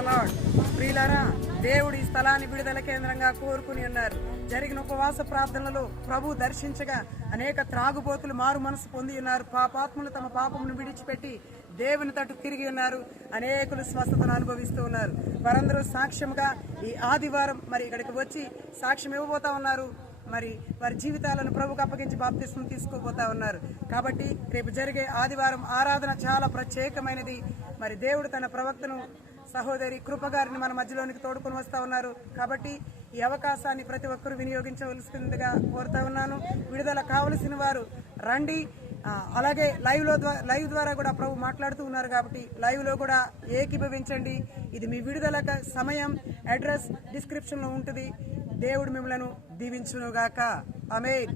The lord. ప్రియులారా, దేవుడు ఈ స్థలాన్ని విడుదల కేంద్రంగా కోరుకుని ఉన్నారు. జరిగిన ఉపవాస ప్రార్థనలో ప్రభు దర్శించగా అనేక త్రాగుబోతులు మారు మనసు పొంది ఉన్నారు. పాపాత్ములు తమ పాపమును విడిచిపెట్టి దేవుని తట్టు తిరిగి ఉన్నారు. అనేకులు స్వస్థతను అనుభవిస్తూ ఉన్నారు. వారందరూ సాక్ష్యంగా ఈ ఆదివారం మరి ఇక్కడికి వచ్చి సాక్ష్యం ఇవ్వబోతా ఉన్నారు. మరి వారి జీవితాలను ప్రభుకు అప్పగించి బాప్తిస్మం తీసుకోబోతా ఉన్నారు. కాబట్టి రేపు జరిగే ఆదివారం ఆరాధన చాలా ప్రత్యేకమైనది. మరి దేవుడు తన ప్రవక్తను సహోదరి కృపగారిని మన మధ్యలోనికి తోడుకొని వస్తా ఉన్నారు. కాబట్టి ఈ అవకాశాన్ని ప్రతి ఒక్కరూ వినియోగించవలసిందిగా కోరుతా ఉన్నాను. విడుదల కావలసిన వారు రండి. అలాగే లైవ్ ద్వారా కూడా ప్రభు మాట్లాడుతూ ఉన్నారు. కాబట్టి లైవ్ లో కూడా ఏకీభవించండి. ఇది మీ విడుదల సమయం. అడ్రస్ డిస్క్రిప్షన్ లో ఉంటుంది. దేవుడు మిమ్మలను దీవించునుగాక. ఆమేన్.